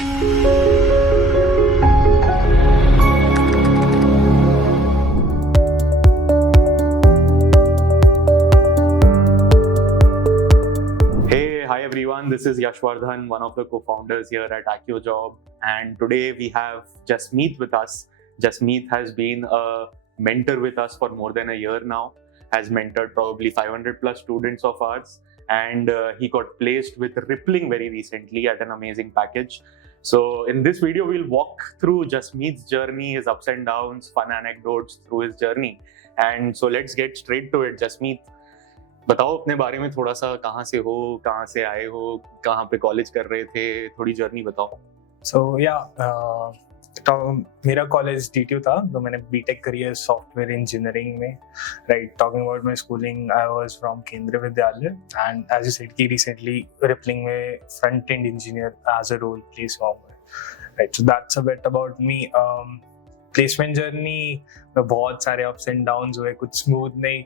Hey, hi everyone. This is Yashwardhan, one of the co-founders here at AccioJob, and today we have Jasmeet with us. Jasmeet has been a mentor with us for more than a year now, has mentored probably 500 plus students of ours, and he got placed with Rippling very recently at an amazing package. So in this video, we'll walk through Jasmeet's journey, his ups and downs, fun anecdotes through his journey. And so let's get straight to it. Jasmeet, बताओ अपने बारे में थोड़ा सा, कहाँ से हो, कहाँ से आए हो, कहाँ पे कॉलेज कर रहे थे, थोड़ी जर्नी बताओ। So yeah, तो मेरा कॉलेज DTU था, तो मैंने बीटेक करी है सॉफ्टवेयर इंजीनियरिंग में। Right, talking about my schooling, I was from Kendriya Vidyalaya and as you said कि रिसेंटली रिपलिंग में front end engineer as a role place हुआ है। Right, so that's a bit about me. Placement journey में बहुत सारे ups and downs हुए, कुछ smooth नहीं,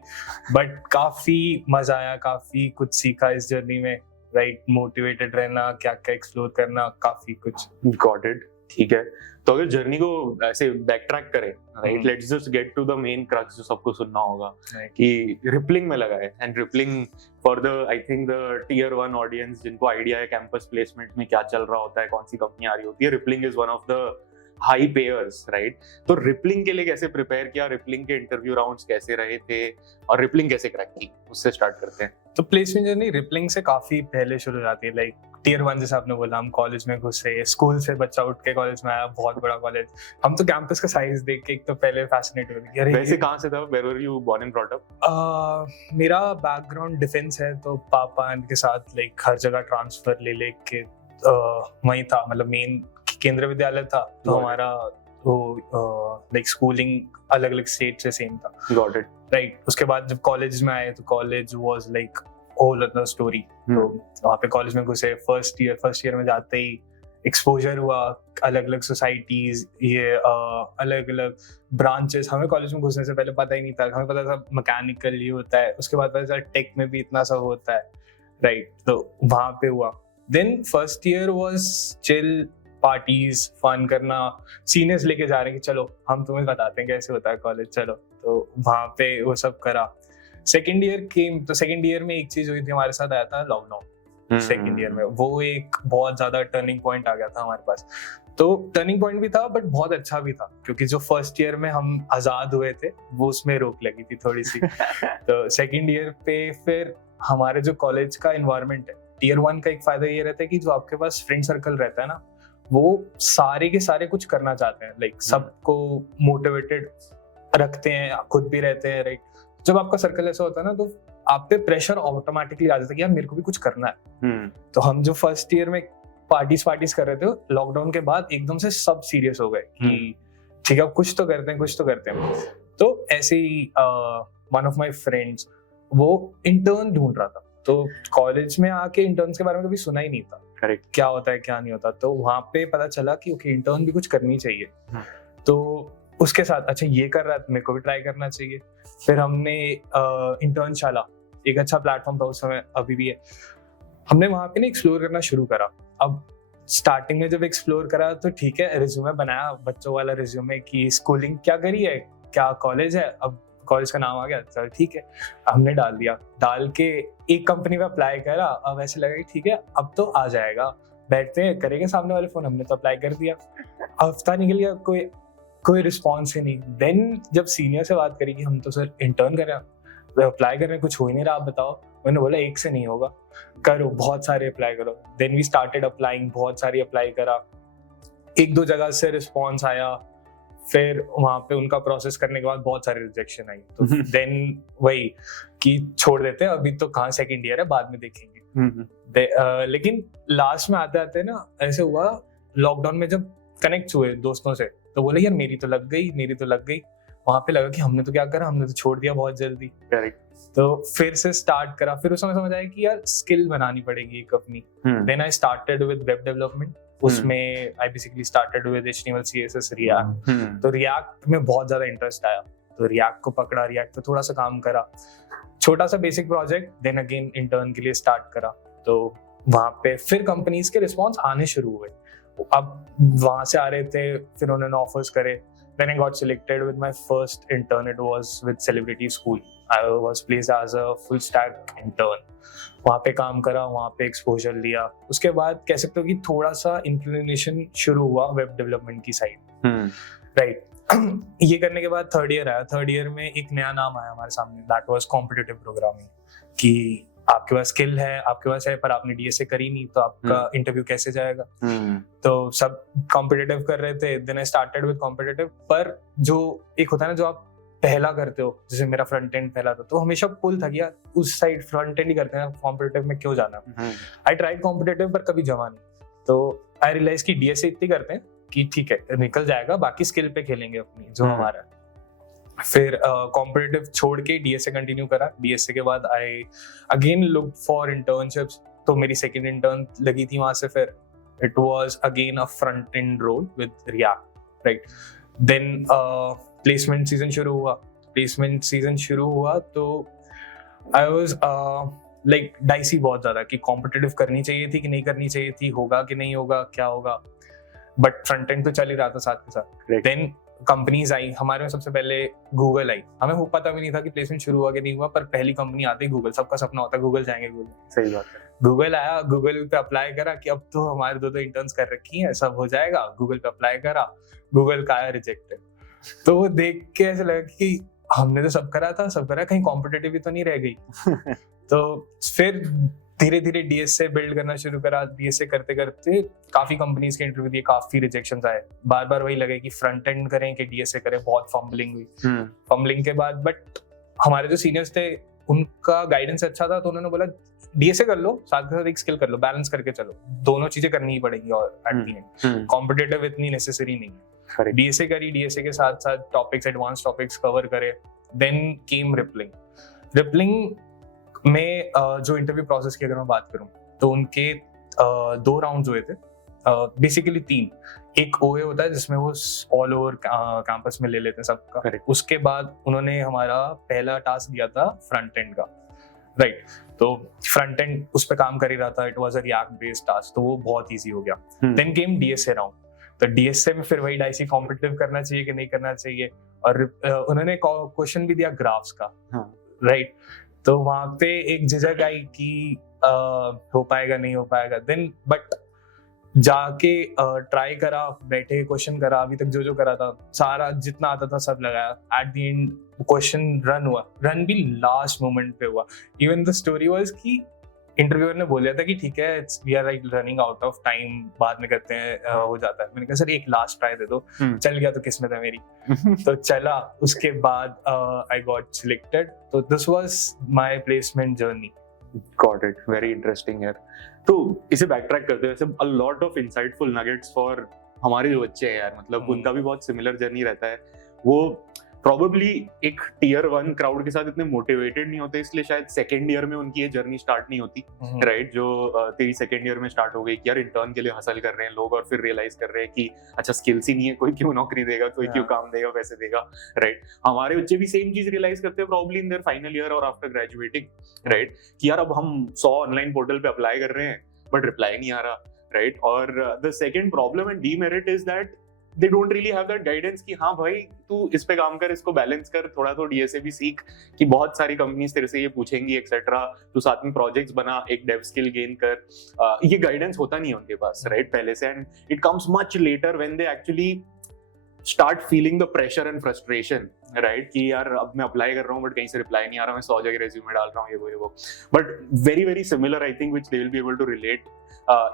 बट काफी मजा आया, काफी कुछ सीखा इस जर्नी में। राइट, मोटिवेटेड रहना, क्या क्या एक्सप्लोर करना, काफी कुछ। गॉट इट, ठीक है। तो अगर जर्नी को ऐसे बैक ट्रैक करें, right, let's just get to the main crux जो सबको सुनना होगा, कि रिपलिंग में लगा है। And Rippling for the, I think the tier 1 audience जिनको आइडिया है कैंपस प्लेसमेंट में क्या चल रहा होता है, कौन सी कंपनी आ रही होती है, rippling is one of the high pairs, right. तो रिपलिंग के लिए कैसे प्रिपेयर किया, रिपलिंग के इंटरव्यू राउंड्स कैसे रहे थे, और रिपलिंग कैसे क्रैक की, उससे स्टार्ट करते हैं। तो प्लेसमेंट जर्नी रिपलिंग से काफी पहले शुरू हो जाती है। लाइक टियर 1 जैसे आपने बोला, हम कॉलेज में घुसे, स्कूल से बच्चा उठ के कॉलेज में आया, बहुत बड़ा कॉलेज। हम तो कैंपस का साइज देख के एक तो पहले फैसिनेट हो गए। वैसे कहाँ से था, where were you born and brought up? मेरा बैकग्राउंड डिफेंस है, तो पापा के साथ लाइक हर जगह ट्रांसफर ले लेके वहीं था, मतलब मेन केंद्रीय विद्यालय था, तो हमारा वो लाइक स्कूलिंग अलग अलग स्टेट से सेम था। Got it, right. उसके बाद जब कॉलेज में आए तो college was like whole other story. तो वहाँ पे कॉलेज में घुसे, फर्स्ट ईयर में जाते ही एक्सपोजर हुआ, अलग अलग सोसाइटीज, ये अलग अलग ब्रांचेस। हमें कॉलेज में घुसने से पहले पता ही नहीं था, हमें पता था मैकेनिकल ये होता है, उसके बाद पता चला टेक में भी इतना सब होता है। राइट, तो वहाँ पे हुआ। Then first year was chill, parties, fun करना, सीनियर्स लेके जा रहे हैं कि चलो हम तुम्हें बताते हैं कैसे होता है कॉलेज, चलो। तो वहाँ पे वो सब करा। सेकेंड ईयर केम, तो सेकेंड ईयर में एक चीज हुई थी, हमारे साथ आया था लॉकडाउन। सेकेंड ईयर में वो एक बहुत ज्यादा टर्निंग पॉइंट आ गया था हमारे पास। तो टर्निंग पॉइंट भी था, बट बहुत अच्छा भी था, क्योंकि जो फर्स्ट ईयर में हम आजाद हुए थे वो उसमें रोक लगी थी थोड़ी सी। तो सेकेंड ईयर पे फिर हमारे जो कॉलेज का एनवायरनमेंट है, टियर 1 का एक फायदा ये रहता है कि जो आपके पास फ्रेंड सर्कल रहता है ना, वो सारे के सारे कुछ करना चाहते हैं, लाइक सबको मोटिवेटेड रखते हैं, खुद भी रहते हैं। राइट, जब आपका सर्कल ऐसा होता है ना, तो आप पे प्रेशर ऑटोमेटिकली आ जाता है कि यार मेरे को भी कुछ करना है। तो हम जो फर्स्ट ईयर में पार्टीज कर रहे थे, लॉकडाउन के बाद एकदम से सब सीरियस हो गए कि ठीक है, कुछ तो करते हैं, कुछ तो करते हैं। तो ऐसे ही वन ऑफ माय फ्रेंड्स वो इंटर्न ढूंढ रहा था, तो कॉलेज में आके इंटर्न्स के बारे में कभी सुना ही नहीं था, करेक्ट, क्या होता है क्या नहीं होता। तो वहाँ पे पता चला कि ओके, इंटर्न भी कुछ करनी चाहिए। तो उसके साथ अच्छा ये कर रहा है, मेरे को भी ट्राई करना चाहिए। फिर हमने इंटर्नशाला, एक अच्छा प्लेटफॉर्म था उस समय, अभी भी है, हमने वहाँ पे ना एक्सप्लोर करना शुरू करा। अब स्टार्टिंग में जब एक्सप्लोर करा तो ठीक है, रिज्यूमे बनाया, बच्चों वाला रिज्यूमे कि स्कूलिंग क्या करी है, क्या कॉलेज है, अब कॉलेज का नाम आ गया, चल ठीक है, हमने डाल दिया। डाल के एक कंपनी में अप्लाई करा, अब ऐसे लगा कि ठीक है अब तो आ जाएगा, बैठते हैं करेंगे सामने वाले फोन। हमने तो अप्लाई कर दिया, हफ्ता निकल गया, कोई रिस्पॉन्स ही नहीं। देन जब सीनियर से बात करी कि हम तो सर इंटर्न कर रहे हैं, अप्लाई कर रहे हैं, कुछ हो ही नहीं रहा, आप बताओ। मैंने बोला एक से नहीं होगा, करो, बहुत सारे अप्लाई करो। देन वी स्टार्टेड अप्लाइंग, बहुत सारी अप्लाई करा, 1-2 जगह से रिस्पॉन्स आया, फिर वहां पे उनका प्रोसेस करने के बाद बहुत सारे रिजेक्शन आई। तो देन वही कि छोड़ देते हैं, अभी तो कहाँ, सेकंड ईयर है, बाद में देखेंगे। लेकिन लास्ट में आते आते ना ऐसे हुआ, लॉकडाउन में जब कनेक्ट हुए दोस्तों से, तो बोले यार मेरी तो लग गई। वहां पे लगा कि हमने तो क्या करा, हमने तो छोड़ दिया बहुत जल्दी। करेक्ट, तो फिर से स्टार्ट करा। फिर उस समय समझ आया कि यार स्किल बनानी पड़ेगी एक अपनी। Then I started with web development. उसमें I basically started with HTML CSS react. तो रिएक्ट में बहुत ज्यादा इंटरेस्ट आया, तो रिएक्ट को पकड़ा, रिएक्ट पे थोड़ा सा काम करा, छोटा सा basic project. Then again intern के लिए स्टार्ट करा, तो वहां पे फिर कंपनीज के रिस्पॉन्स आने शुरू हुए। अब वहाँ से आ रहे थे, फिर उन्होंने ऑफर्स करे. Then I got selected with my first intern. It was with Celebrity School. I was placed as a full stack intern. वहाँ पे काम करा, वहाँ पे एक्सपोजर लिया. उसके बाद कह सकते हो कि थोड़ा सा इंक्लिनेशन शुरू हुआ वेब डेवलपमेंट की साइड. राइट. ये करने के बाद थर्ड ईयर आया. थर्ड ईयर में एक नया नाम आया हमारे सामने. That was competitive programming. कि आपके पास स्किल है, आपके पास है, पर आपने डीएसए करी नहीं, तो आपका इंटरव्यू कैसे जाएगा. तो सब कॉम्पिटिटिव कर रहे थे. Then I started with competitive. पर जो एक होता है ना, जो आप पहला करते हो, जैसे मेरा फ्रंट एंड पहला था, तो हमेशा पुल था कि यार उस साइड फ्रंट एंड ही करते हैं, कॉम्पिटिटिव में क्यों जाना. आई ट्राइड कॉम्पिटिटिव पर कभी जमा नहीं. तो आई रियलाइज कि डीएसए इतनी करते हैं कि ठीक है निकल जाएगा, बाकी स्किल पे खेलेंगे अपनी जो हमारा. फिर कॉम्पिटिटिव छोड़ के डीएसए कंटिन्यू करा. डीएसए के बाद I again look for internships. तो मेरी सेकंड इंटर्न लगी थी वहां से. फिर it was again a front end role with React. Right. Then placement season शुरू हुआ. तो आई वाज लाइक डाइसी बहुत ज्यादा कि कॉम्पिटिटिव करनी चाहिए थी कि नहीं करनी चाहिए थी, होगा कि नहीं होगा, क्या होगा. बट फ्रंट एंड तो चल ही रहा था साथ के साथ. देन कंपनीज आई. हमारे में सबसे पहले गूगल आई. हमें पता भी नहीं था कि प्लेसमेंट शुरू हुआ कि नहीं हुआ, पर पहली कंपनी आती गूगल. सबका सपना होता है गूगल जाएंगे. गूगल. सही बात है. गूगल आया. गूगल पे अप्लाई करा कि अब तो हमारे दो इंटर्न्स कर रखी हैं, सब हो जाएगा. गूगल पे अप्लाई करा. गूगल का आया रिजेक्टेड. तो वो देख के ऐसा लगा कि हमने तो सब करा, कहीं कॉम्पिटिटिव भी तो नहीं रह गई. तो फिर धीरे धीरे डीएसए बिल्ड करना शुरू करा. डीएसए करते करते काफी कंपनीज के इंटरव्यू दिए, काफी रिजेक्शंस आए. बार बार वही लगे कि फ्रंट एंड करें कि डीएसए करें. बहुत फंबलिंग हुई. फंबलिंग के बाद बट हमारे जो सीनियर्स थे उनका गाइडेंस अच्छा था, तो उन्होंने बोला डीएसए कर लो, साथ के साथ एक स्किल कर लो, बैलेंस करके चलो. दोनों चीजें करनी ही पड़ेगी और एट द एंड कॉम्पिटिटिव इतनी नेसेसरी नहीं है. डीएसए करी. डीएसए के साथ साथ टॉपिक्स, एडवांस टॉपिक्स कवर करे. देन केम रिपलिंग में जो इंटरव्यू प्रोसेस की अगर मैं बात करूं, तो उनके 2 राउंड्स हुए थे. बेसिकली 3. एक ओए होता है जिसमें वो ऑल ओवर कैंपस में ले लेते हैं सबका. उसके बाद उन्होंने हमारा पहला टास्क दिया था फ्रंट एंड का. राइट. तो फ्रंट एंड उस पर काम कर ही रहा था. It was a React based task, तो वो बहुत इजी हो गया. Then came DSA round. तो डीएसए में फिर वही डाइसी कॉम्पिटिटिव करना चाहिए कि नहीं करना चाहिए. और उन्होंने क्वेश्चन भी दिया ग्राफ्स का. राइट. तो वहां पे एक झिझक आई कि हो पाएगा नहीं हो पाएगा. देन बट जाके ट्राई करा, बैठे क्वेश्चन करा. अभी तक जो करा था सारा जितना आता था सब लगाया. At the end question run हुआ. रन भी लास्ट मोमेंट पे हुआ. इवन द स्टोरी वाज कि इंटरव्यूअर ने बोला था कि ठीक है we are running out of time, बाद में करते हैं, हो जाता है. मैंने कहा सर एक लास्ट ट्राई दे दो. चल गया तो किस्मत है मेरी. तो चला. उसके बाद आई गॉट सिलेक्टेड. तो this was my placement journey. Got it. Very interesting यार. तो इसे बैक ट्रैक करते हुए a lot of insightful nuggets for हमारे जो बच्चे हैं यार. मतलब उनका भी बहुत सिमिलर जर्नी रहता है. वो प्रॉबेबली एक टियर 1 क्राउड के साथ इतने मोटिवेटेड नहीं होते, इसलिए शायद सेकेंड ईयर में उनकी ये जर्नी स्टार्ट नहीं होती. राइट. जो तेरी सेकेंड ईयर में स्टार्ट हो गई कि यार इंटर्न के लिए हसल कर रहे हैं लोग, और फिर रियलाइज कर रहे हैं कि अच्छा स्किल्स ही नहीं है, कोई क्यों नौकरी देगा, कोई क्यों काम देगा, पैसे देगा. राइट. हमारे बच्चे भी सेम चीज रियलाइज करते हैं probably in their final year और आफ्टर ग्रेजुएटिंग. राइट. कि यार अब हम 100 ऑनलाइन पोर्टल पे अप्लाई कर रहे हैं बट रिप्लाई नहीं आ रहा. राइट. और the second problem and demerit is that they don't really have that guidance कि हाँ भाई तू इस पे काम कर, इसको बैलेंस कर, थोड़ा तो डीएसए भी सीख, कि बहुत सारी कंपनीज तेरे से ये पूछेंगी एक्सेट्रा. तू साथ में प्रोजेक्ट्स बना, एक डेव स्किल गेन कर. ये गाइडेंस होता नहीं है उनके पास. राइट. पहले से. And it comes much later when they actually start feeling the pressure and frustration. Right. कि यार अब मैं अप्लाई कर रहा हूँ बट कहीं से रिप्लाई नहीं आ रहा, मैं 100 जगह रेज्यूमे डाल रहा हूँ, ये वो. But very very similar I think which they will be able to relate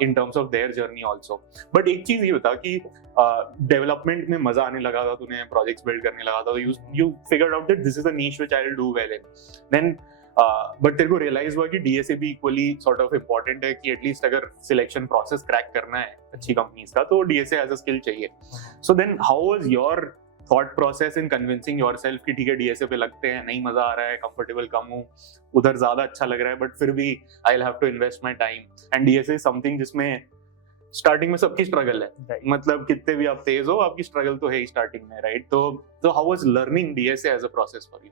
in terms of their journey also. But एक चीज ये बता कि डेवलपमेंट में मजा आने लगा था, तूने प्रोजेक्ट्स बिल्ड करने लगा था, you figured out that this is a niche which I will do well in. Then but तेरे को रियलाइज हुआ कि डीएसए भी इक्वली सॉर्ट ऑफ इम्पोर्टेंट है, कि एटलीस्ट अगर सिलेक्शन प्रोसेस क्रैक करना है अच्छी कंपनीज का तो डीएसए एज अ स्किल चाहिए. So then how was your thought process in convincing yourself कि ठीक है डीएसए पे लगते हैं, नहीं मजा आ रहा है, कंफर्टेबल कम हूं, उधर ज्यादा अच्छा लग रहा है, बट फिर भी I will have to invest my time. And DSA is something जिसमें स्टार्टिंग में सबकी स्ट्रगल है. right. मतलब कितने भी आप तेज हो, आपकी स्ट्रगल तो है ही स्टार्टिंग में. राइट. तो how was learning DSA as a process for you?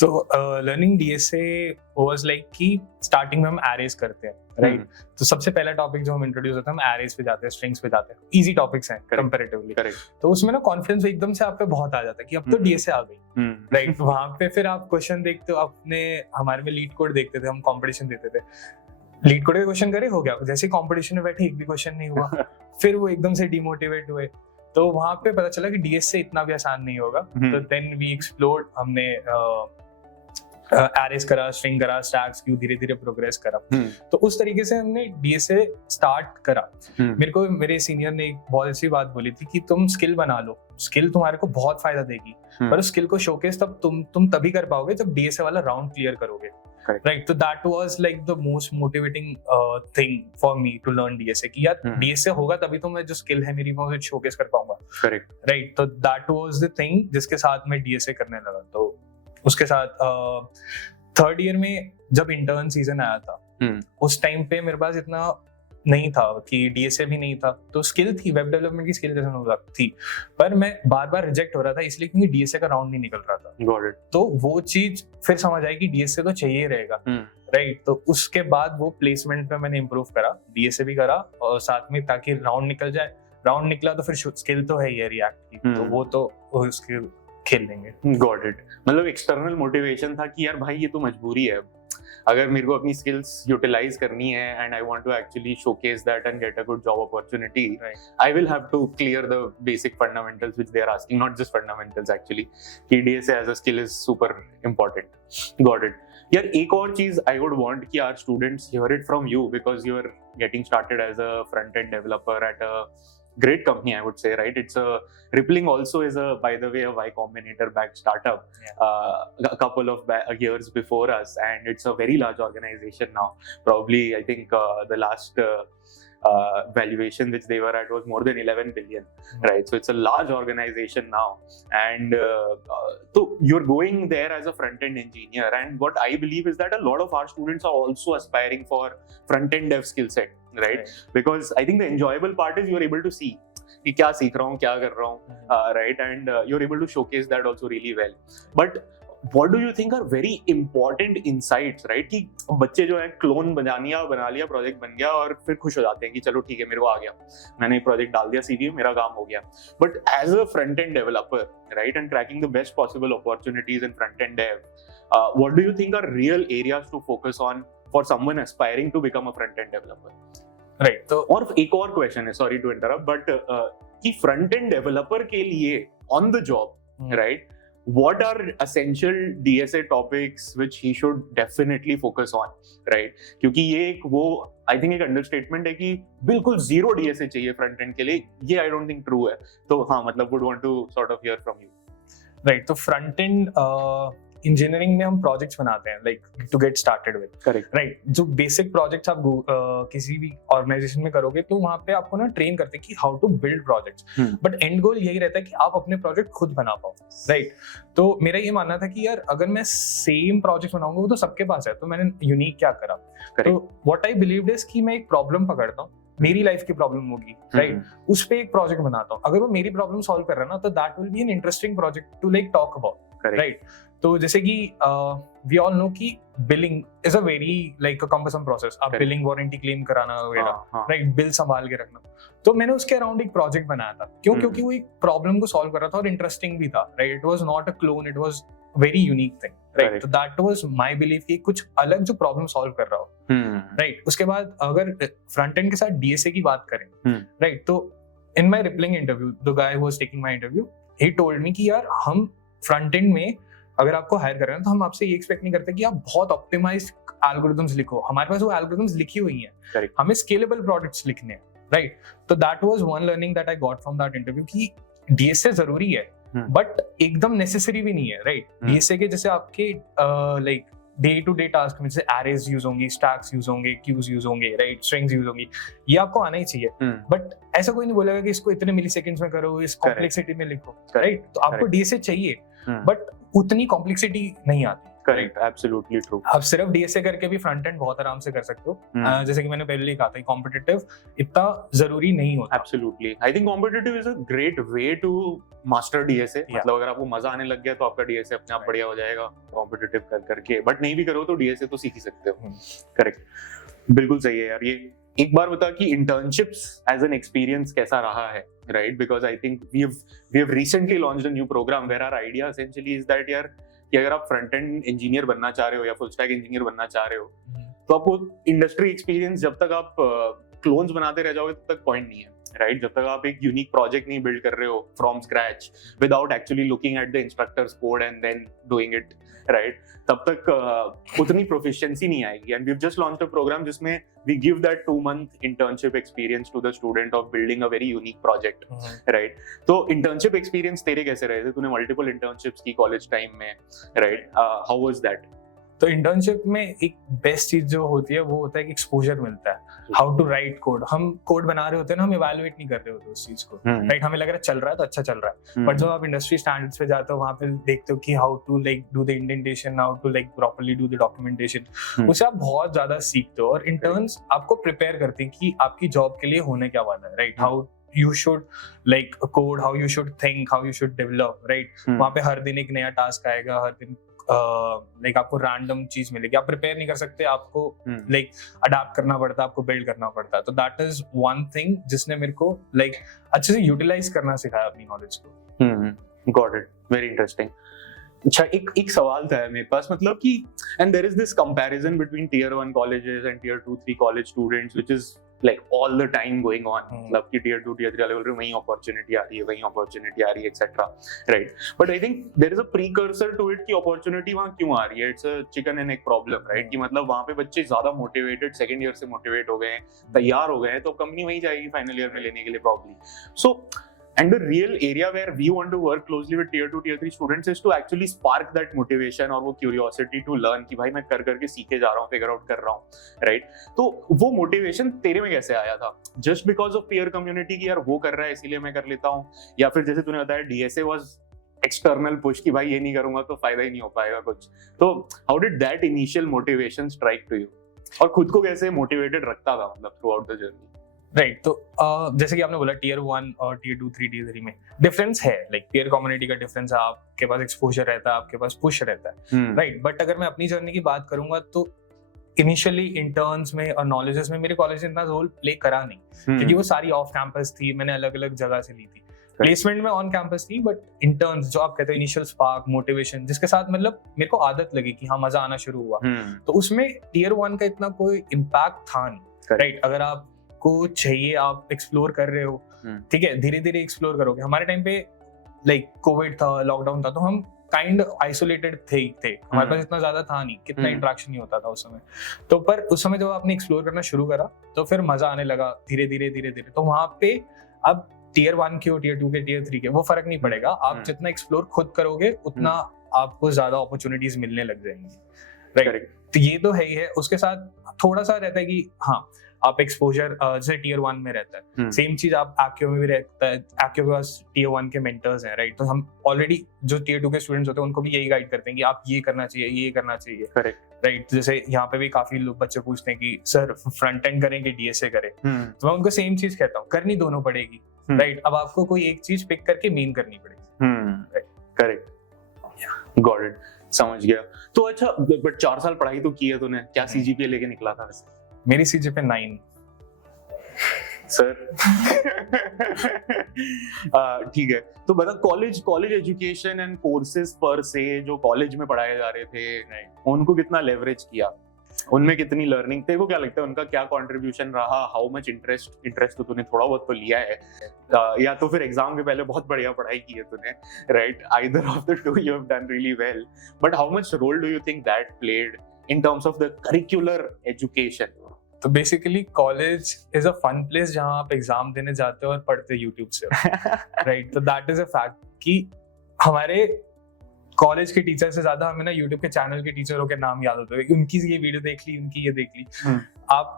तो लर्निंग डीएसए वाज लाइक कि स्टार्टिंग में हम एरेज करते हैं, राइट? तो सबसे पहला टॉपिक जो हम इंट्रोड्यूस होता है, हम एरेज पे जाते हैं, स्ट्रिंग्स पे जाते हैं, इजी टॉपिक्स हैं कंपैरेटिवली। तो उसमें ना कॉन्फिडेंस एकदम से आप पे बहुत आ जाता है कि अब तो डीएसए आ गई, राइट? वहां पे फिर आप क्वेश्चन देखते हो, अपने हमारे में लीड कोड देखते थे, हम कंपटीशन देते थे, लीड कोड के क्वेश्चन करे हो गया, जैसे कंपटीशन में बैठे एक भी क्वेश्चन नहीं हुआ फिर वो एकदम से डिमोटिवेट हुए। तो वहां पे पता चला कि डीएसए इतना भी आसान नहीं होगा। तो देन वी एक्सप्लोर्ड, हमने एरेज करा, स्ट्रिंग करा, स्टैक्स की धीरे धीरे प्रोग्रेस करा। तो उस तरीके से हमने डीएसए स्टार्ट करा। मेरे को मेरे सीनियर ने एक बहुत अच्छी बात बोली थी कि तुम स्किल बना लो, स्किल तुम्हारे को बहुत फायदा देगी, पर उस स्किल को शोकेस तब तुम तभी कर पाओगे जब डीएसए वाला राउंड क्लियर करोगे, राइट? तो that was like the most motivating thing for me to learn DSA कि यार डीएसए होगा तभी तो मैं जो स्किल है मेरी वो शोकेस कर पाऊंगा, करेक्ट, राइट? तो दैट वाज द थिंग जिसके साथ मैं डीएसए करने लगा। तो उसके साथ थर्ड ईयर में जब इंटर्न सीजन आया था, उस टाइम पे मेरे पास इतना नहीं था कि डीएसए भी नहीं था, तो स्किल थी, वेब डेवलपमेंट की स्किल जैसे थी, पर मैं बार बार रिजेक्ट हो रहा था इसलिए क्योंकि डीएसए का राउंड नहीं निकल रहा था। Got it. तो वो चीज फिर समझ आई कि डीएसए तो चाहिए रहेगा, राइट? तो उसके बाद वो प्लेसमेंट पे मैंने इम्प्रूव करा, डीएसए भी करा और साथ में, ताकि राउंड निकल जाए। राउंड निकला तो फिर स्किल तो है ही रिएक्ट की, तो वो तो उसके खेल लेंगे। Got it. मतलब एक्सटर्नल मोटिवेशन था कि यार भाई ये तो मजबूरी है, अगर मेरे को अपनी स्किल्स यूटिलाइज करनी है and I want to actually showcase that and get a good job opportunity, I will have to clear the basic fundamentals which they are asking, not just fundamentals actually, कि DSA as a skill is super important. Got it. यार एक और चीज I would want कि our students hear it from you, because you are getting started as a front end developer at a great company, I would say, right? It's Rippling also is by the way, a Y Combinator backed startup, a couple of years before us, and it's a very large organization now. Probably, I think the last valuation which they were at was more than 11 billion, right? So it's a large organization now, and so you're going there as a front-end engineer, and what I believe is that a lot of our students are also aspiring for front-end dev skill set, right? Because I think the enjoyable part is you're able to see कि क्या सीख रहा हूँ, क्या कर रहा हूँ, right? And you're able to showcase that also really well. But what do you think are very important insights, right? कि बच्चे जो है क्लोन बना लिया, प्रोजेक्ट बन गया और फिर खुश हो जाते हैं कि चलो ठीक है मेरे को आ गया, मैंने प्रोजेक्ट डाल दिया सीवी में, मेरा काम हो गया। But as a front-end developer, right, and tracking the best possible opportunities in front-end dev, what do you think are real areas to focus on for someone aspiring to become a front-end developer? Right. तो और एक और question है, sorry to interrupt, but कि front end developer के लिए on the job, right, what are essential DSA topics which he should definitely focus on, right? क्योंकि ये एक वो I think एक अंडरस्टेटमेंट है कि बिल्कुल जीरो DSA चाहिए फ्रंट एंड के लिए, ये I don't think true है। तो हाँ, मतलब would want to sort of hear from you. Right. तो फ्रंट एंड इंजीनियरिंग में हम प्रोजेक्ट्स बनाते हैं, like to get started with, correct, right? जो बेसिक प्रोजेक्ट्स आप किसी भी ऑर्गेनाइजेशन में करोगे तो वहां पे आपको ना ट्रेन करते हैं कि how to build projects, but end goal यही रहता है कि आप अपने प्रोजेक्ट खुद बना पाओ, राइट? तो मेरा ये मानना था कि यार अगर मैं सेम प्रोजेक्ट बनाऊंगा, वो तो सबके पास है, तो मैंने यूनिक क्या करा? तो व्हाट आई बिलीव्ड इज कि मैं एक प्रॉब्लम पकड़ता हूँ, मेरी लाइफ की प्रॉब्लम होगी, राइट? उस पे एक प्रोजेक्ट बनाता हूँ, अगर वो मेरी प्रॉब्लम सॉल्व कर रहा है ना, तो that will be an interesting project to like talk about, right? तो जैसे कि वी ऑल नो कि billing is a very like a cumbersome process, आप बिलिंग वारंटी क्लेम कराना वगैरह, राइट, बिल संभाल के रखना। तो मैंने उसके अराउंड एक प्रोजेक्ट बनाया था, क्यों? क्योंकि वो एक प्रॉब्लम को सॉल्व कर रहा था और इंटरेस्टिंग भी था, right? It was not a clone, it was very unique thing, right? तो दैट वाज माय बिलीफ कि कुछ अलग जो प्रॉब्लम सॉल्व कर रहा हो, राइट? उसके बाद अगर फ्रंट एंड के साथ डीएसए की बात करें, राइट, तो in my Rippling interview, the guy who was taking my interview, he told me कि यार हम फ्रंट एंड में अगर आपको हायर कर रहे हैं तो हम आपसे ये एक्सपेक्ट नहीं करते कि आप बहुत ऑप्टिमाइज्ड एल्गोरिथम्स लिखो, हमारे पास वो एल्गोरिथम्स लिखी हुई हैं, हमें स्केलेबल प्रोडक्ट्स लिखने हैं, राइट? तो that was one learning that I got from that interview कि डीएसए जरूरी है, बट एकदम नेसेसरी भी नहीं है, राइट? डीएसए के जैसे आपके like day to day task में जैसे एरेज यूज होंगी, स्टैक्स यूज होंगे, क्यूज यूज होंगे, राइट, स्ट्रिंग्स यूज होंगी, ये आपको आना ही चाहिए, बट ऐसा कोई नहीं बोलेगा कि इसको इतने मिलीसेकंड्स में करो, इस कॉम्प्लेक्सिटी में लिखो, राइट? तो आपको डीएसए चाहिए, बट उतनी कॉम्प्लेक्सिटी नहीं आती, करेक्ट, एब्सोल्युटली ट्रू। आप सिर्फ डीएसए करके भी फ्रंट एंड बहुत आराम से कर सकते हो। जैसे कि मैंने पहले ही कहा था, कॉम्पिटिटिव इतना जरूरी नहीं होता। Absolutely, I think competitive is a great way to master DSA. Yeah. मतलब अगर आपको मजा आने लग गया तो आपका डीएसए अपने आप बढ़िया हो जाएगा कॉम्पिटिटिव कर करके, बट नहीं भी करो तो डीएसए तो सीख ही सकते हो। करेक्ट, बिल्कुल सही है यार। ये एक बार बता कि इंटर्नशिप्स एज एन एक्सपीरियंस कैसा रहा है, right? Because I think we have recently launched a new programme where our idea essentially is that यार कि अगर आप फ्रंट एंड इंजीनियर बनना चाह रहे हो या फुल स्टैक इंजीनियर बनना चाह रहे हो तो आपको इंडस्ट्री एक्सपीरियंस जब तक आप क्लोन्स बनाते रह जाओगे तब तक पॉइंट नहीं है, राइट? जब तक आप एक यूनिक प्रोजेक्ट नहीं बिल्ड कर रहे हो from scratch without actually looking at the instructors code and then doing it, right, तब तक उतनी प्रोफिशिएंसी नहीं आएगी। And we have just launched a program जिसमें we give that 2-month internship experience to the student of building a very unique project, right? तो internship experience तेरे कैसे रहे थे? तूने मल्टीपल इंटर्नशिप्स की कॉलेज टाइम में, राइट? How was that? तो इंटर्नशिप में एक बेस्ट चीज जो होती है वो होता है कि एक्सपोजर मिलता है, हाउ टू राइट कोड। हम कोड बना रहे होते हैं ना, हम इवैल्यूएट नहीं कर रहे होते उस चीज को, राइट? हमें लग रहा है चल रहा है तो अच्छा चल रहा है, बट जब आप इंडस्ट्री स्टैंडर्ड्स पे जाते हो वहां पे देखते हो कि how to like do the indentation, how to like properly do the documentation, उससे आप बहुत ज्यादा सीखते हो। और इंटर्न्स आपको प्रिपेयर करते हैं कि आपकी जॉब के लिए होने क्या वाला है, right? How you should like code, how you should think, how you should develop, right? वहाँ पे हर दिन एक नया टास्क आएगा, हर दिन लाइक आपको रैंडम चीज मिलेगी, आप प्रिपेयर नहीं कर सकते, आपको लाइक अडाप्ट करना पड़ता है, आपको बिल्ड करना पड़ता है। तो दैट इज वन थिंग जिसने मेरे को लाइक अच्छे से यूटिलाइज करना सिखाया अपनी नॉलेज को। Got it, very interesting. अच्छा, एक सवाल था मेरे पास, मतलब कि and there is this comparison between tier 1 colleges and tier 2 3 college students which is like all the time going on, मतलब कि tier 2 tier 3 level पे वही opportunity आ रही है, वही opportunity आ रही है, etc, right? But I think there is a precursor to it कि opportunity वहाँ क्यों आ रही है? It's a chicken and egg problem, right? कि मतलब वहाँ पे बच्चे ज्यादा motivated second year से motivate हो गए हैं, तैयार हो गए हैं, तो कंपनी वही जाएगी final year में लेने के लिए probably. So and the real area where we want to work closely with tier 2 tier 3 students is to actually spark that motivation और वो curiosity to learn कि भाई मैं कर करके सीखे जा रहा हूँ, figure out कर रहा हूँ, right? तो वो motivation तेरे में कैसे आया था? Just because of peer community कि यार वो कर रहा है इसलिए मैं कर लेता हूँ, या फिर जैसे तूने बताया DSA was external push कि भाई ये नहीं करूंगा तो फायदा ही नहीं हो पाएगा कुछ, तो how did that initial motivation strike to you? और खुद को कैसे motivated रखता था मतलब throughout the journey? राइट, तो जैसे कि आपने बोला टियर 1 और टियर 2 3 टियर 3 में डिफरेंस है, लाइक पीयर कम्युनिटी का डिफरेंस है, आपके पास एक्सपोजर रहता है, आपके पास पुश रहता है, राइट? बट अगर मैं अपनी जर्नी की बात करूंगा तो इनिशियली इंटर्न्स में और नॉलेजेस में मेरे कॉलेज ने इतना रोल प्ले करा नहीं, क्योंकि वो सारी ऑफ कैंपस थी, मैंने अलग अलग जगह से ली थी। प्लेसमेंट में ऑन कैंपस थी, बट इंटर्न्स जो आप कहते हो इनिशियल स्पार्क मोटिवेशन जिसके साथ मतलब मेरे को आदत लगी कि हाँ मजा आना शुरू हुआ, तो उसमें टियर 1 का इतना कोई इम्पैक्ट था नहीं, राइट? अगर आप को चाहिए, आप एक्सप्लोर कर रहे हो, ठीक है, धीरे धीरे एक्सप्लोर करोगे। हमारे टाइम पे लाइक कोविड था, लॉकडाउन था, तो हम काइंड आइसोलेटेड थे, हमारे पास इतना ज्यादा था नहीं, कितना इंटरेक्शन नहीं होता था उस समय। तो पर उस समय जब आपने एक्सप्लोर करना शुरू करा तो फिर मजा आने लगा धीरे धीरे। तो वहां पे अब टियर 1 के और टियर 2 के टियर 3 के वो फर्क नहीं पड़ेगा, आप जितना एक्सप्लोर खुद करोगे उतना आपको ज्यादा अपॉर्चुनिटीज मिलने लग जाएंगी, राइट? तो ये तो है ही है। उसके साथ थोड़ा सा रहता है कि हाँ आप एक्सपोजर जैसे टियर 1 में रहता है, सेम चीज आप एक्यो में भी रहता है। एक्यो के पास टियर 1 के मेंटर्स हैं, राइट? तो हम ऑलरेडी जो टियर 2 के स्टूडेंट्स होते हैं उनको भी यही गाइड करते हैं कि आप ये करना चाहिए, ये करना चाहिए, करेक्ट, राइट? जैसे यहाँ पे भी काफी लोग बच्चे पूछते हैं कि सर फ्रंट एंड करें कि डीएसए करें, तो मैं उनको सेम चीज कहता हूँ, करनी दोनों पड़ेगी, राइट? अब आपको कोई एक चीज पिक करके मेन करनी पड़ेगी, करेक्ट, गॉट इट, समझ गया। तो अच्छा, बट 4 साल पढ़ाई तो की है तूने, क्या सीजीपीए लेके निकला था वैसे? मेरी सीजीपीए 9 सर। ठीक है, तो बता कॉलेज एजुकेशन एंड कोर्सेज पर से जो कॉलेज में पढ़ाए जा रहे थे उनको कितना लेवरेज किया, उनमें कितनी लर्निंग, तेरे को क्या लगता है उनका क्या कंट्रीब्यूशन रहा? हाउ मच इंटरेस्ट तो तूने थोड़ा बहुत तो लिया है, या तो फिर एग्जाम के पहले बहुत बढ़िया पढ़ाई की है तूने, right? Either of the two you have done really well, but how much role do you think that played in terms of the curricular education? तो basically college is a fun place जहां आप exam देने जाते हो और पढ़ते YouTube से, right? तो दैट इज अ फैक्ट कि हमारे कॉलेज के टीचर से ज्यादा हमें ना यूट्यूब के चैनल के टीचरों के नाम याद होते हैं, उनकी ये वीडियो देख ली, उनकी ये देख ली। आप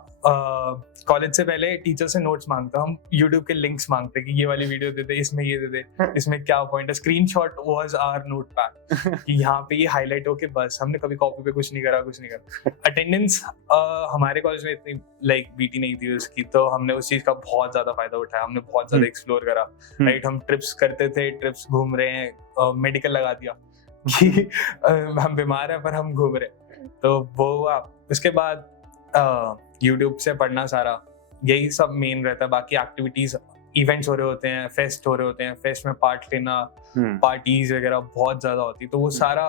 कॉलेज से पहले टीचर से नोट्स मांगते हम यूट्यूब के लिंक्स मांगते कि ये वाली वीडियो दे दे, इसमें ये दे दे, इसमें क्या पॉइंट है। स्क्रीनशॉट वाज आवर नोटपैड कि यहाँ पे ये हाईलाइट हो के बस, हमने कभी कॉपी पे कुछ नहीं करा। अटेंडेंस हमारे कॉलेज में इतनी लाइक बीटी नहीं थी उसकी, तो हमने उस चीज का बहुत ज्यादा फायदा उठाया, हमने बहुत ज्यादा एक्सप्लोर करा। राइट, हम ट्रिप्स करते थे, ट्रिप्स घूम रहे हैं, मेडिकल लगा दिया कि हम बीमार हैं पर हम घूम रहे, तो वो हुआ। उसके बाद यूट्यूब से पढ़ना सारा, यही सब मेन रहता है। बाकी एक्टिविटीज, इवेंट्स हो रहे होते हैं, फेस्ट हो रहे होते हैं, फेस्ट में पार्ट लेना, पार्टीज वगैरह बहुत ज्यादा होती, तो वो सारा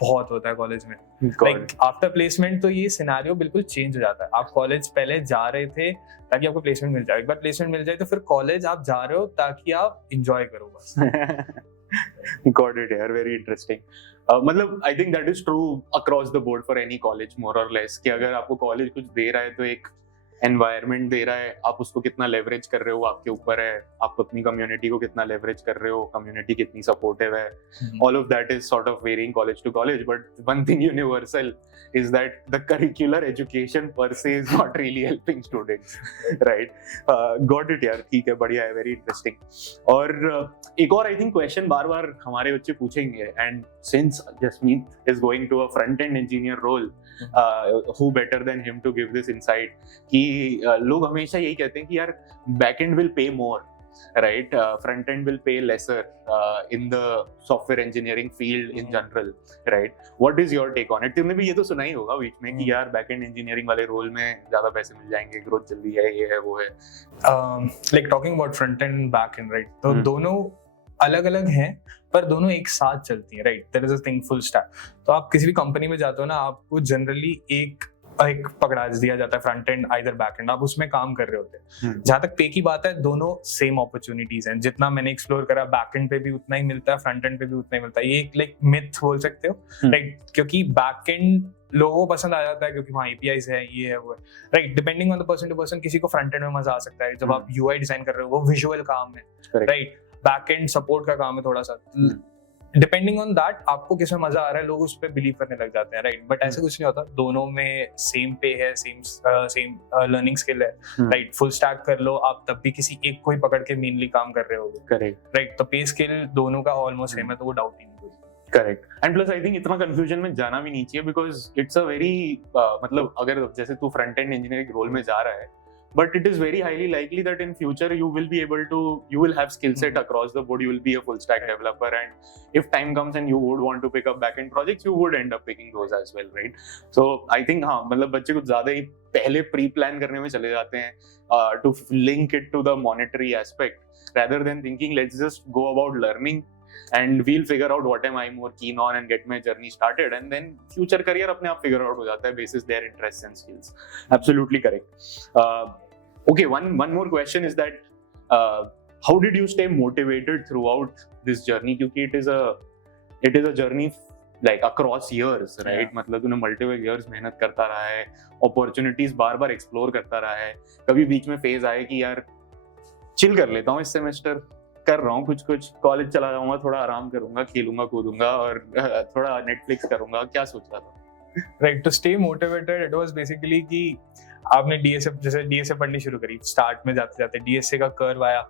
बहुत होता है कॉलेज में। लाइक आफ्टर प्लेसमेंट तो ये सिनेरियो बिल्कुल चेंज हो जाता है। आप कॉलेज पहले जा रहे थे ताकि आपको प्लेसमेंट मिल जाए, एक बार प्लेसमेंट मिल जाए तो फिर कॉलेज आप जा रहे हो ताकि आप एंजॉय करो बस। Got it यार, very interesting. मतलब I think that is true across the board for any college more or less, कि अगर आपको कॉलेज कुछ दे रहा है तो एक एनवायरनमेंट दे रहा है, आप उसको कितना लेवरेज कर रहे हो आपके ऊपर है, आप अपनी कम्युनिटी को कितना लेवरेज कर रहे हो, कम्युनिटी कितनी सपोर्टिव है, all of that is sort of varying college to college, but one thing universal is that the curricular education per se is not really helping students, right? Got it यार, ठीक है, बढ़िया है, very interesting. और एक और I think question बार बार हमारे बच्चे पूछेंगे, and since Jasmeet is going to a front-end engineer role, who better than him to give this insight, कि लोग हमेशा यही कहते हैं कि यार backend will pay more, right? Front-end will pay lesser in the software engineering field in general, right? What is your take on it? तुमने भी ये तो सुना ही होगा बीच में कि यार backend engineering वाले रोल में ज्यादा पैसे मिल जाएंगे, ग्रोथ जल्दी है, ये है वो है। Like talking about front-end and back-end, right? तो दोनों अलग अलग हैं पर दोनों एक साथ चलती हैं, राइट? There is a thing full stack. तो आप किसी भी कंपनी में जाते हो ना, आपको जनरली एक पकड़ा दिया जाता है, front end either back and, आप उसमें काम कर रहे होते हैं। जहां तक पे की बात है, दोनों सेम अपॉर्चुनिटीज हैं। जितना मैंने एक्सप्लोर करा, बैक एंड पे भी उतना ही मिलता है, फ्रंट एंड पे भी उतना ही मिलता है। ये एक लाइक मिथ बोल सकते हो, राइट? क्योंकि बैक एंड लोगों को पसंद आ जाता है क्योंकि वहाँ APIs है, ये है वो है, right? Depending on the person to person, किसी को फ्रंट एंड में मजा आ सकता है जब आप UI डिजाइन कर रहे हो, वो विजुअल काम है, राइट? बैक एंड सपोर्ट का काम है थोड़ा सा। डिपेंडिंग ऑन दैट आपको किसमें मजा आ रहा है, लोग उस पर बिलीव करने लग जाते हैं, राइट? बट ऐसा कुछ नहीं होता, दोनों में सेम पे है, सेम लर्निंग स्किल है, राइट? फुल स्टैक कर लो आप, तब भी किसी एक को ही पकड़ के मेनली काम कर रहे हो, करेक्ट, राइट? तो पे स्किल दोनों का ऑलमोस्ट सेम है, तो वो डाउट ही नहीं कोई। Correct. And plus I think इतना कंफ्यूजन में जाना भी नहीं चाहिए, बिकॉज इट्स अ वेरी मतलब अगर जैसे तू फ्रंट एंड इंजीनियरिंग रोल में जा रहा है, but it is very highly likely that in future you will have skill set across the board, you will be a full stack developer, and if time comes and you would want to pick up back end projects, you would end up picking those as well, right? So I think हाँ, मतलब बच्चे कुछ ज्यादा ही पहले pre plan करने में चले जाते हैं to link it to the monetary aspect rather than thinking let's just go about learning and we'll figure out what am I more keen on and get my journey started, and then future career अपने आप figure out हो जाता है basis their interests and skills. Absolutely correct. Okay, one more question is that how did you stay motivated throughout this journey? क्योंकि it is a journey like across years, right? Yeah. मतलब तूने multiple years मेहनत करता रहा है, opportunities बार बार explore करता रहा है, कभी बीच में phase आए कि यार chill कर लेता हूँ इस semester, कर रहा हूँ कुछ कॉलेज चला जाऊंगा, थोड़ा आराम करूंगा, खेलूंगा कूदूंगा और थोड़ा नेटफ्लिक्स करूंगा, क्या सोच रहा था? Right, to stay motivated it was basically कि आपने डीएसए पढ़नी शुरू करी, स्टार्ट में जाते जाते डीएसए का कर्व आया,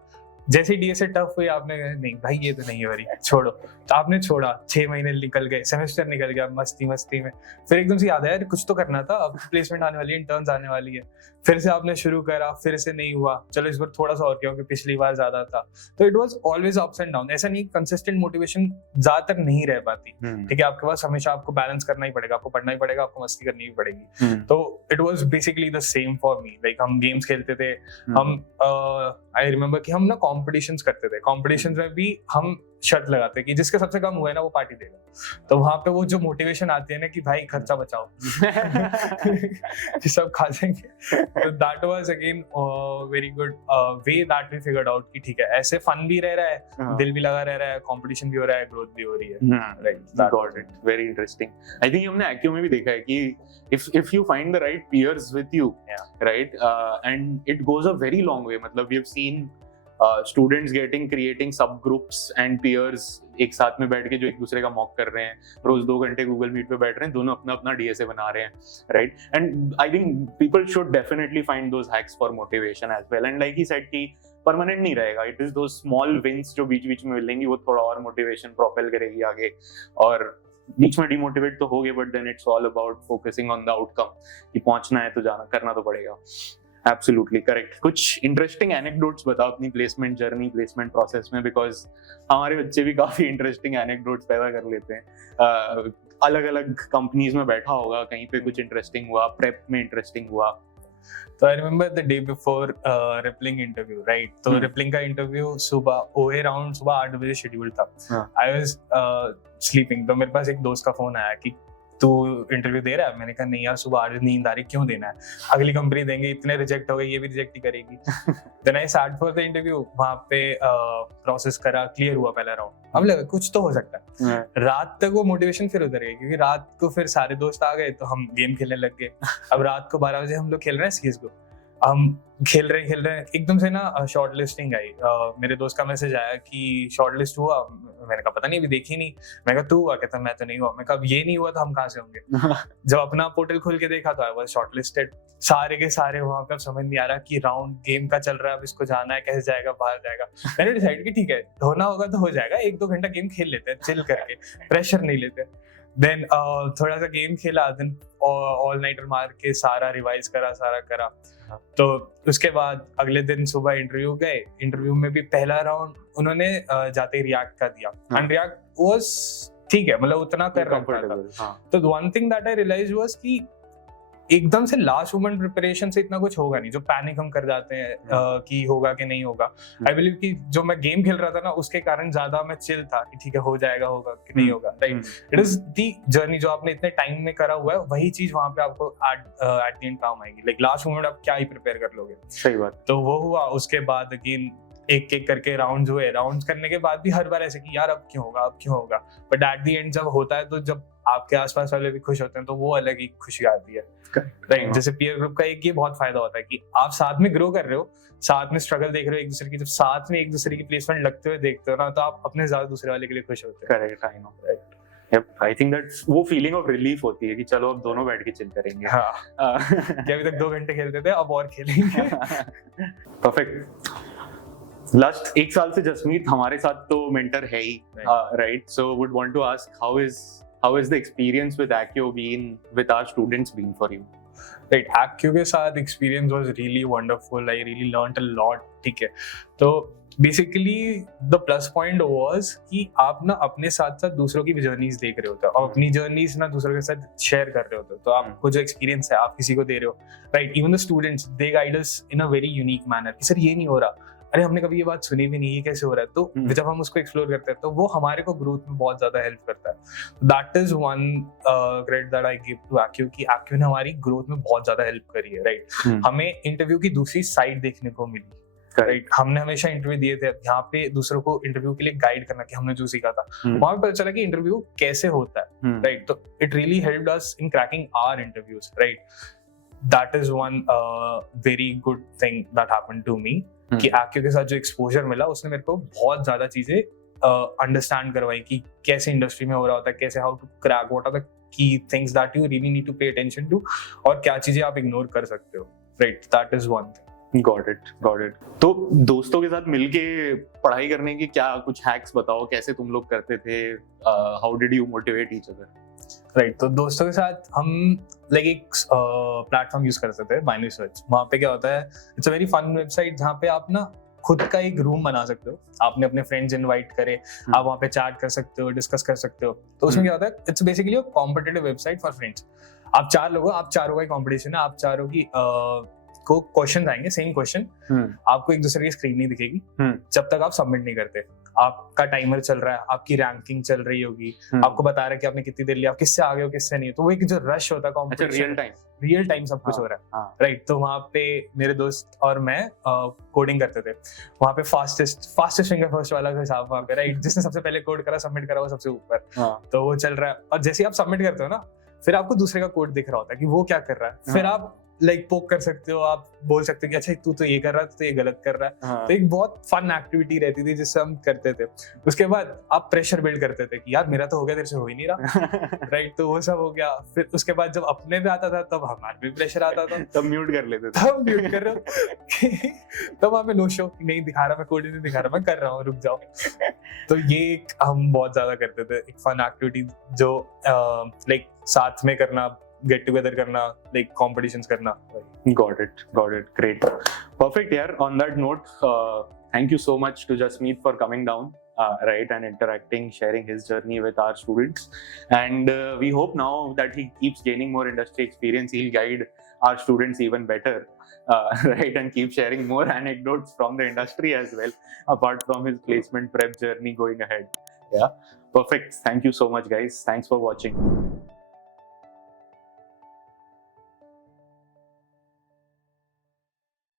जैसे डीएसए टफ हुई आपने कहा नहीं भाई ये तो नहीं है भाई, छोड़ो, तो आपने छोड़ा, 6 महीने निकल गए, सेमेस्टर निकल गया मस्ती में, फिर एकदम से याद आया यार कुछ तो करना था, अब प्लेसमेंट आने वाली है, इंटर्न्स आने वाली है, फिर से आपने शुरू करा, फिर से नहीं हुआ, चलो इस बार थोड़ा सा और किया क्योंकि पिछली बार ज्यादा था। तो it was always ups and down, ऐसा नहीं, कंसिस्टेंट मोटिवेशन ज्यादातर नहीं रह पाती, ठीक है? आपके पास हमेशा आपको बैलेंस करना ही पड़ेगा, आपको पढ़ना ही पड़ेगा, आपको मस्ती करनी भी पड़ेगी। तो it was basically the same for me, like हम गेम्स खेलते थे, हम आई रिमेम्बर कि हम ना कॉम्पिटिशंस करते थे, कॉम्पिटिशंस में भी हम शर्त लगाते कि जिसके सबसे कम हुआ है ना वो पार्टी देगा, तो वहां पे वो जो मोटिवेशन आती है ना कि भाई खर्चा बचाओ सब खा जाएंगे, तो that was again very good way that we figured out कि ठीक है ऐसे फन भी रह रहा है, दिल भी लगा रह रहा है, कंपटीशन भी हो रहा है, ग्रोथ भी हो रही है, right? Got it, very interesting. I think हमने एक्यू में भी देखा है कि if you find the right peers with you, right, and it goes a very long way, मतलब we have seen students creating सब ग्रुप्स एंड पीयर्स एक साथ में बैठ के जो एक दूसरे का मॉक कर रहे हैं, रोज 2 घंटे गूगल मीट पे बैठ रहे हैं, दोनों अपना अपना डीएसए बना रहे हैं, right? And I think people should definitely find those hacks for motivation as well, and like he said कि परमानेंट नहीं रहेगा, it is those small wins जो बीच बीच में मिलेंगी, वो थोड़ा और मोटिवेशन प्रोपेल करेगी आगे। और बीच में डिमोटिवेट तो होगे, but then it's all about focusing on the outcome, कि पहुंचना है तो जाना, करना तो पड़ेगा। Absolutely correct. कुछ इंटरेस्टिंग एनेक्डोट्स बताओ अपनी प्लेसमेंट जर्नी, प्लेसमेंट प्रोसेस में, बिकॉज हमारे बच्चे भी काफी इंटरेस्टिंग एनेक्डोट्स पैदा कर लेते हैं। अलग अलग कंपनीज में बैठा होगा, कहीं पे कुछ इंटरेस्टिंग हुआ, प्रेप में इंटरेस्टिंग हुआ। तो I remember the day before rippling interview, right? तो रिपलिंग का इंटरव्यू सुबह ओए राउंड सुबह 8 बजे शेड्यूल था। आई वाज स्लीपिंग, तो मेरे पास एक दोस्त का फोन आया कि तू इंटरव्यू दे रहा है। मैंने कहा नहीं यार, सुबह 8 बजे नींद आ रही, क्यों देना है, अगली कंपनी देंगे, इतने रिजेक्ट हो गए, ये भी रिजेक्ट ही करेगी। Then I sat for the interview, वहां पे प्रोसेस करा, क्लियर हुआ पहला राउंड। अब लगा कुछ तो हो सकता है। रात तक वो मोटिवेशन फिर उधर गई, क्योंकि रात को फिर सारे दोस्त आ गए तो हम गेम खेलने लग गए। अब रात को 12 बजे हम लोग खेल रहे हैं सीएसगो, हम खेल रहे हैं, एकदम से ना शॉर्ट लिस्टिंग आई। मेरे दोस्त का मैसेज आया कि शॉर्ट लिस्ट हुआ। मैंने कहा पता नहीं, अभी देखी नहीं। मैं कहा तू हुआ? कहता मैं तो नहीं हुआ। मैं कहा ये नहीं हुआ तो हम कहाँ से होंगे? जब अपना पोर्टल खोल के देखा तो आई वाज शॉर्टलिस्टेड। सारे के सारे वहां पे, अब समझ नहीं आ रहा कि राउंड गेम का चल रहा है, अब इसको जाना है, कैसे जाएगा, बाहर जाएगा। मैंने डिसाइड कि ठीक है, होना होगा तो हो जाएगा, 1-2 घंटा गेम खेल लेते हैं चिल करके, प्रेशर नहीं लेते। देन थोड़ा सा गेम खेला, देन ऑल नाइटर मार के सारा रिवाइज करा, सारा करा। तो उसके बाद अगले दिन सुबह इंटरव्यू गए। इंटरव्यू में भी पहला राउंड उन्होंने जाते ही रिएक्ट का दिया, एंड रिएक्ट वाज ठीक है, मतलब उतना कर रखा था। तो one thing that I realise was कि एकदम से लास्ट मोमेंट प्रिपरेशन से इतना कुछ होगा नहीं, जो पैनिक हम कर जाते हैं कि होगा कि नहीं होगा। आई बिलीव कि जो मैं गेम खेल रहा था ना, उसके कारण ज्यादा मैं चिल था कि ठीक है, हो जाएगा, होगा कि नहीं होगा, right? It is the journey जो आपने इतने टाइम में करा हुआ है, वही चीज वहां पे आपको एट द एंड काम आएगी। लाइक लास्ट मोमेंट आप क्या ही प्रिपेयर कर लोगे। सही बात। तो वो हुआ। उसके बाद अगेन एक एक करके राउंड हुए। राउंड करने के बाद भी हर बार ऐसे कि यार अब क्यों होगा, अब क्यों होगा, बट एट द एंड जब होता है, तो जब आपके आसपास वाले भी खुश होते हैं, तो वो अलग ही खुशी आती है, राइट? जैसे पीयर ग्रुप का एक ये बहुत फायदा होता है कि आप साथ में ग्रो कर रहे हो, साथ में स्ट्रगल देख रहे हो एक दूसरे की। जब साथ में एक दूसरे की प्लेसमेंट लगते हुए देखते हो ना, तो आप अपने ज्यादा दूसरे वाले के लिए खुश होते हैं। Correct, I know, right. I think that वो फीलिंग ऑफ रिलीफ होती है कि चलो अब दोनों बैठ के चिल करेंगे। हाँ। कि अभी तक 2 घंटे खेलते थे, अब और खेलेंगे। परफेक्ट। लास्ट 1 साल से जसमीत हमारे साथ तो मेंटर है ही, right? So would want to ask how is the experience with Accio been, with our students been for you? Right, Accio के साथ experience was really wonderful. I really learned a lot. ठीक है, तो basically the plus point was कि आप ना अपने साथ साथ दूसरों की भी जर्नीज देख रहे होते हो, और अपनी जर्नीज ना दूसरों के साथ शेयर कर रहे होते हो। तो आपको जो एक्सपीरियंस है आप किसी को दे रहे हो, right? Even the students, they guide us in a very unique manner कि सर ये नहीं हो रहा, अरे हमने कभी ये बात सुनी भी नहीं, ये कैसे हो रहा है? तो जब हम उसको एक्सप्लोर करते हैं, तो वो हमारे को ग्रोथ में बहुत ज्यादा हेल्प करता है। That is one credit that I give to Accio, कि Accio ने हमारी ग्रोथ में बहुत ज्यादा हेल्प करी है, राइट? हमें इंटरव्यू की दूसरी साइड देखने को मिली, राइट? हमने हमेशा इंटरव्यू दिए थे, यहाँ पे दूसरों को इंटरव्यू के लिए गाइड करना, कि हमने जो सीखा था वहां पे पता चला कि इंटरव्यू कैसे होता है, राइट? तो it really helped us in cracking our interviews, right? That is one very good thing that happened to me, कि Accio के साथ जो एक्सपोजर मिला, उसने मेरे को बहुत ज्यादा चीजें अंडरस्टैंड करवाई कि कैसे इंडस्ट्री में हो रहा होता है, कैसे how to crack, what are the key things that you really need to pay attention to, और क्या चीजें आप इग्नोर कर सकते हो, right? That is one thing. Got it. तो दोस्तों के साथ मिलके पढ़ाई करने की क्या कुछ हैक्स बताओ, कैसे तुम लोग करते थे? How did you motivate each other? Right, तो दोस्तों के साथ हम लाइक एक प्लेटफॉर्म यूज करते थे, बाइनरी सर्च। वहाँ पे क्या होता है, it's a very fun website, जहाँ पे आप ना खुद का एक रूम बना सकते हो, आपने अपने फ्रेंड्स इनवाइट करे, आप वहाँ पे चैट कर सकते हो, डिस्कस कर सकते हो। तो उसमें क्या होता है, it's basically a competitive website for friends. आप 4 लोग हो, आप चारों का कॉम्पिटिशन है, आप चारों की को क्वेश्चन आएंगे, सेम क्वेश्चन, आपको एक दूसरे की स्क्रीन नहीं दिखेगी जब तक आप सबमिट नहीं करते। आपका टाइमर चल रहा है, आपकी रैंकिंग चल रही होगी, आपको बता रहा है कि आपने कितनी देर लिया, आप किससे आगे हो किससे नहीं। तो वो एक जो रश होता है कॉम्पिटिशन, रियल टाइम सब कुछ हो रहा है, राइट? तो वहाँ पे मेरे दोस्त और मैं कोडिंग करते थे। वहाँ पे फास्टेस्ट फिंगर फर्स्ट वाला हिसाब वहाँ पे, राइट? जिसने सबसे पहले कोड करा, सबमिट करा, वो सबसे ऊपर। तो वो चल रहा है, और जैसे आप सबमिट करते हो ना, फिर आपको दूसरे का कोड दिख रहा होता है कि वो क्या कर रहा है। फिर आप लाइक पोक कर सकते हो, आप बोल सकते हो कि अच्छा तू तो ये कर रहा है, तू तो ये गलत कर रहा है। हाँ. तो एक बहुत फन एक्टिविटी रहती थी जिससे हम करते थे। उसके बाद आप प्रेशर बिल्ड करते थे कि यार मेरा तो हो गया, तेरे से हो ही नहीं रहा, राइट? तो वो सब हो गया। फिर उसके बाद जब अपने पे आता था तब हमारे भी प्रेशर आता था, तब म्यूट कर लेते थे. तब म्यूट कर रहे हो तब वहां पे नो शो, नहीं दिखा रहा, मैं कोड नहीं दिखा रहा, मैं कर रहा हूँ, रुक जाओ। तो ये एक हम बहुत ज्यादा करते थे, एक फन एक्टिविटी जो लाइक साथ में करना, गेट टुगेदर करना, लाइक कॉम्पिटिशंस करना। Got it. Great. Perfect, yeah. On that note, thank you so much to Jasmeet for coming down, right, and interacting, sharing his journey with our students. And we hope now that he keeps gaining more industry experience, he'll guide our students even better, right, and keep sharing more anecdotes from the industry as well, apart from his placement prep journey going ahead. Yeah. Perfect. Thank you so much, guys. Thanks for watching.